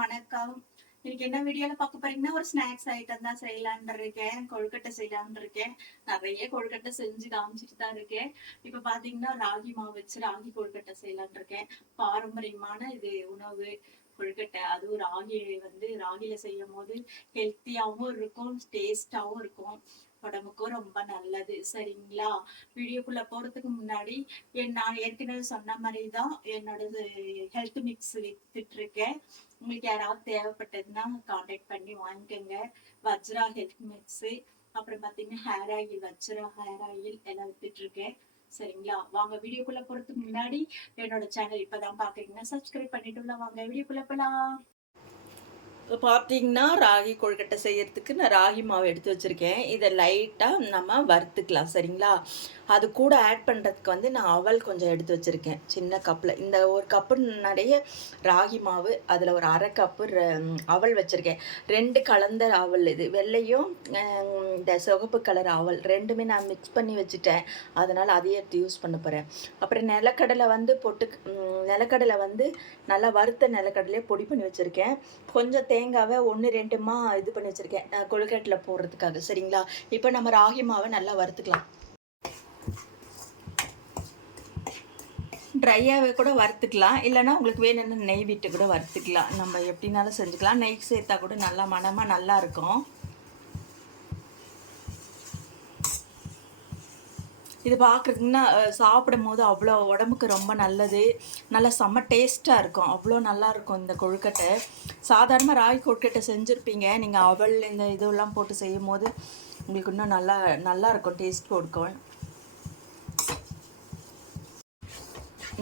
வணக்கம். இன்னைக்கு என்ன வீடியோல பார்க்க போறீங்கன்னா ஒரு ஸ்நாக்ஸ் ஐட்டம் தான் செய்யலான் இருக்கேன். கொழுக்கட்டை செய்யலான் இருக்கேன். நிறைய கொழுக்கட்டை செஞ்சு காமிச்சிட்டு தான் இருக்கேன். இப்ப பாத்தீங்கன்னா ராகி மாவு வச்சு ராகி கொழுக்கட்டை செய்யலான் இருக்கேன். பாரம்பரியமான இது உணவு கொழுக்கட்டை. அதுவும் ராகி வந்து ராகில செய்யும் போது ஹெல்த்தியாவும் இருக்கும் டேஸ்டாவும் இருக்கும். உடம்புக்கும் ரொம்ப நல்லது சரிங்களா? வீடியோக்குள்ள போறதுக்கு முன்னாடி என் நான் ஏற்கனவே சொன்ன மாதிரி தான் என்னோட ஹெல்த் மிக்ஸ் வித்துட்டு இருக்கேன் உங்களுக்கு யாராவது தேவைப்பட்டதுன்னா காண்டாக்ட் பண்ணி வாங்கிக்கோங்க. வஜ்ரா ஹெல்த் மிக்ஸ் அப்புறம் பார்த்தீங்கன்னா hair oil Vajra hair oil எல்லாம் வித்துட்டு இருக்கேன் சரிங்களா? வாங்க வீடியோக்குள்ள போறதுக்கு முன்னாடி என்னோட சேனல் இப்பதான் பாக்குறீங்கன்னா சப்ஸ்கிரைப் பண்ணிட்டு உள்ள வாங்க. வீடியோக்குள்ள போலாம். பார்த்தீங்கன்னா ராகி கொழுக்கட்டை செய்யறதுக்கு நான் ராகி மாவு எடுத்து வச்சுருக்கேன். இதை லைட்டாக நம்ம வறுத்துக்கலாம் சரிங்களா? அது கூட ஆட் பண்ணுறதுக்கு வந்து நான் அவல் கொஞ்சம் எடுத்து வச்சுருக்கேன். சின்ன கப்பில். இந்த ஒரு கப்பு நிறைய ராகி மாவு அதில் ஒரு அரை கப்பு அவல் வச்சுருக்கேன். ரெண்டு கலந்த அவல் இது. வெள்ளையும் இந்த சிவப்பு கலர் அவல் ரெண்டுமே நான் மிக்ஸ் பண்ணி வச்சுட்டேன். அதனால் அதையே எடுத்து யூஸ் பண்ண போகிறேன் அப்புறம் நிலக்கடலை வந்து பொட்டு நிலக்கடலை வந்து நல்லா வறுத்த நிலக்கடலையே பொடி பண்ணி வச்சுருக்கேன். கொஞ்சம் தே தேங்காவை ஒன்று ரெண்டுமா இது பண்ணி வச்சுருக்கேன். கொழுக்கட்டில் போடுறதுக்காக. சரிங்களா? இப்போ நம்ம ராகி மாவை நல்லா வறுத்துக்கலாம். ட்ரையாகவே கூட வறுத்துக்கலாம். இல்லைன்னா உங்களுக்கு வேணும்னு நெய் விட்டு கூட வறுத்துக்கலாம். நம்ம எப்படினாலும் செஞ்சுக்கலாம். நெய் சேர்த்தா கூட நல்லா மணமாக நல்லாயிருக்கும் இது பார்க்குறதுக்குன்னா சாப்பிடும் போது அவ்வளோ உடம்புக்கு ரொம்ப நல்லது. நல்லா செம்ம டேஸ்ட்டாக இருக்கும். அவ்வளோ நல்லாயிருக்கும் இந்த கொழுக்கட்டை. சாதாரணமாக ராகி கொழுக்கட்டை செஞ்சுருப்பீங்க. நீங்கள் அவள் இந்த இதெல்லாம் போட்டு செய்யும் போது உங்களுக்கு இன்னும் நல்லா நல்லா இருக்கும் டேஸ்ட் கொடுக்கும்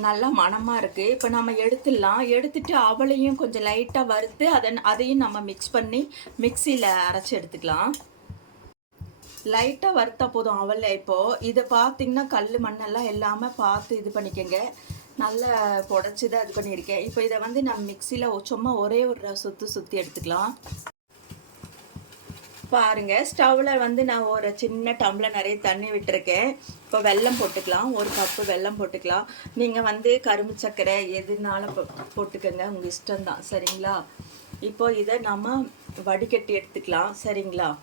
நல்லா மணமாக இருக்குது இப்போ நம்ம எடுத்துடலாம். எடுத்துட்டு அவளையும் கொஞ்சம் லைட்டாக வறுத்து அதை அதையும் நம்ம மிக்ஸ் பண்ணி மிக்சியில் அரைச்சி எடுத்துக்கலாம். லைட்டாக வறுத்தா போதும் அவல்ல இப்போது இதை பார்த்தீங்கன்னா கல் மண்ணெல்லாம் எல்லாமே பார்த்து இது பண்ணிக்கோங்க. நல்லா புடச்சி தான் இது பண்ணியிருக்கேன். இப்போ இதை வந்து நம்ம மிக்சியில் சும்மா ஒரே ஒரு சுற்றி சுற்றி எடுத்துக்கலாம். பாருங்கள் ஸ்டவ்வில் வந்து நான் ஒரு சின்ன டம்ளர் நிறைய தண்ணி விட்டுருக்கேன். இப்போ வெல்லம் போட்டுக்கலாம். ஒரு கப்பு வெல்லம் போட்டுக்கலாம். நீங்கள் வந்து கரும்பு சர்க்கரை எதுனாலும் போ- போட்டுக்கோங்க. உங்கள் இஷ்டம்தான். சரிங்களா? இப்போ இதை நம்ம வடிகட்டி எடுத்துக்கலாம். சரிங்களா?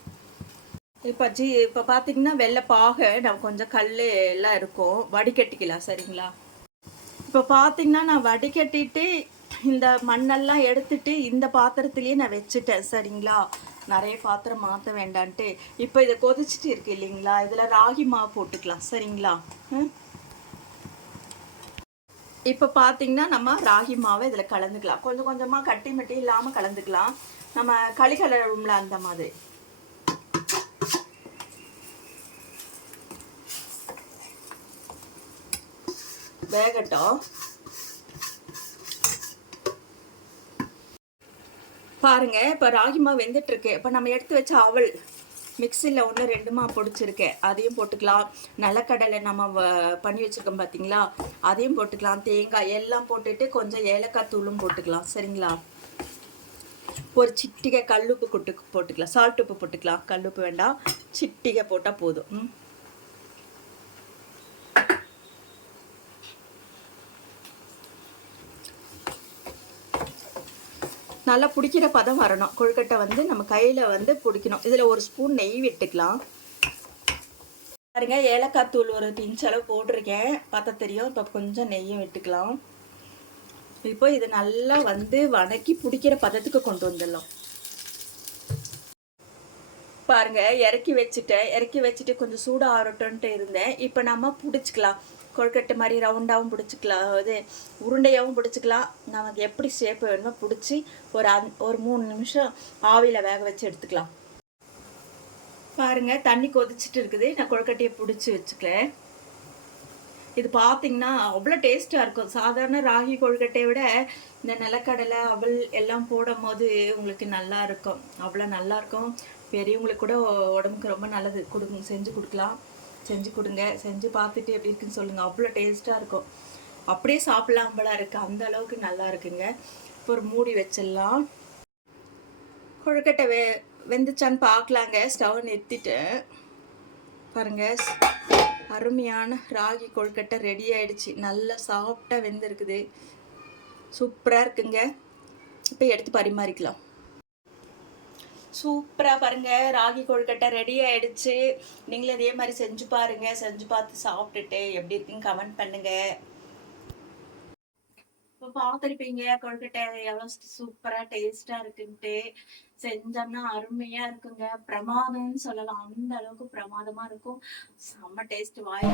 இப்போ ஜி இப்போ பார்த்தீங்கன்னா வெள்ளை பாகை கொஞ்சம் கல் எல்லாம் இருக்கும். வடிகட்டிக்கலாம் சரிங்களா? இப்போ பார்த்தீங்கன்னா நான் வடிகட்டிட்டு இந்த மண்ணெல்லாம் எடுத்துட்டு இந்த பாத்திரத்துலேயே நான் வச்சுட்டேன் சரிங்களா? நிறைய பாத்திரம் மாற்ற வேண்டான்ட்டு. இப்போ இதை கொதிச்சிட்டு இருக்கு இல்லைங்களா? இதில் ராகி மாவு போட்டுக்கலாம் சரிங்களா? ம். இப்போ பார்த்தீங்கன்னா நம்ம ராகி மாவை இதில் கலந்துக்கலாம். கொஞ்சம் கொஞ்சமாக கட்டி மட்டி இல்லாமல் கலந்துக்கலாம். நம்ம களி கலரும்ல அந்த மாதிரி. வேகட்டும். பாருங்க இப்போ ராகிமா வெந்துட்டுருக்கு. இப்போ நம்ம எடுத்து வச்ச அவல் மிக்சியில் ஒன்று ரெண்டுமா பொடிச்சிருக்கேன். அதையும் போட்டுக்கலாம். நிலக்கடலை நம்ம வ- பண்ணி வச்சிருக்கோம் பார்த்தீங்களா அதையும் போட்டுக்கலாம். தேங்காய் எல்லாம் போட்டுட்டு கொஞ்சம் ஏலக்காய் தூளும் போட்டுக்கலாம். சரிங்களா? ஒரு சிட்டிகை கல்லுப்பு கொட்டு போட்டுக்கலாம். சால்ட் உப்பு போட்டுக்கலாம். கல்லுப்பு வேண்டாம். சிட்டிகை போட்டால் போதும். நல்லா பிடிக்கிற பதம் வரணும். கொழுக்கட்டை வந்து நம்ம கையில் வந்து பிடிக்கணும். இதில் ஒரு ஸ்பூன் நெய் விட்டுக்கலாம். பாருங்க ஏலக்காய் தூள் ஒரு பிஞ்ச் அளவு போட்டிருக்கேன். பார்த்தா தெரியும். இப்போ கொஞ்சம் நெய்யும் விட்டுக்கலாம். இப்போ இது நல்லா வந்து வதக்கி பிடிக்கிற பதத்துக்கு கொண்டு வந்துடலாம். பாருங்க இறக்கி வச்சுட்டேன். இறக்கி வச்சுட்டு கொஞ்சம் சூடாக ஆறட்டும்ன்ட்டு இருந்தேன். இப்போ நம்ம பிடிச்சிக்கலாம். கொழுக்கட்டை மாதிரி ரவுண்டாகவும் பிடிச்சிக்கலாம். அது உருண்டையாகவும் பிடிச்சிக்கலாம். நமக்கு எப்படி ஷேப் வேணுமோ பிடிச்சி ஒரு அந் ஒரு மூணு நிமிஷம் ஆவியில் வேக வச்சு எடுத்துக்கலாம். பாருங்கள் தண்ணி கொதிச்சிட்டு இருக்குது. நான் கொழுக்கட்டையை பிடிச்சி வச்சுக்கிறேன். இது பார்த்தீங்கன்னா அவ்வளோ டேஸ்ட்டாக இருக்கும். சாதாரண ராகி கொழுக்கட்டையை விட இந்த நிலக்கடலை அவல் எல்லாம் போடும் போது உங்களுக்கு நல்லா இருக்கும். அவ்வளோ நல்லா இருக்கும். பெரியவங்களுக்கு கூட உடம்புக்கு ரொம்ப நல்லது. கொடு செஞ்சு கொடுக்கலாம். செஞ்சு கொடுங்க செஞ்சு பார்த்துட்டு எப்படி இருக்குன்னு சொல்லுங்கள் அவ்வளோ டேஸ்ட்டாக இருக்கும். அப்படியே சாப்பிடலாம் போல இருக்குது அந்த அளவுக்கு நல்லா இருக்குங்க. இப்போ ஒரு மூடி வச்சிடலாம். கொழுக்கட்டை வெ வெந்துச்சான்னு பார்க்கலாங்க. ஸ்டவ் நிறுத்திட்டேன். பாருங்கள் அருமையான ராகி கொழுக்கட்டை ரெடி ஆயிடுச்சு. நல்லா சாஃப்டாக வெந்திருக்குது. சூப்பராக இருக்குங்க. இப்போ எடுத்து பரிமாறிக்கலாம். சூப்பராக பாருங்க. ராகி கொழுக்கட்டை ரெடி ஆயிடுச்சு. நீங்களும் இதே மாதிரி செஞ்சு பாருங்க. செஞ்சு பார்த்து சாப்பிட்டுட்டு எப்படி இருக்குன்னு கமெண்ட் பண்ணுங்க. இப்போ பார்த்துருப்பீங்க கொழுக்கட்டை எவ்வளோ சூப்பரா டேஸ்டா இருக்குன்ட்டு. செஞ்சோம்னா அருமையா இருக்குங்க. பிரமாதம்னு சொல்லலாம். அந்த அளவுக்கு பிரமாதமா இருக்கும். செம்ம டேஸ்ட் வாய்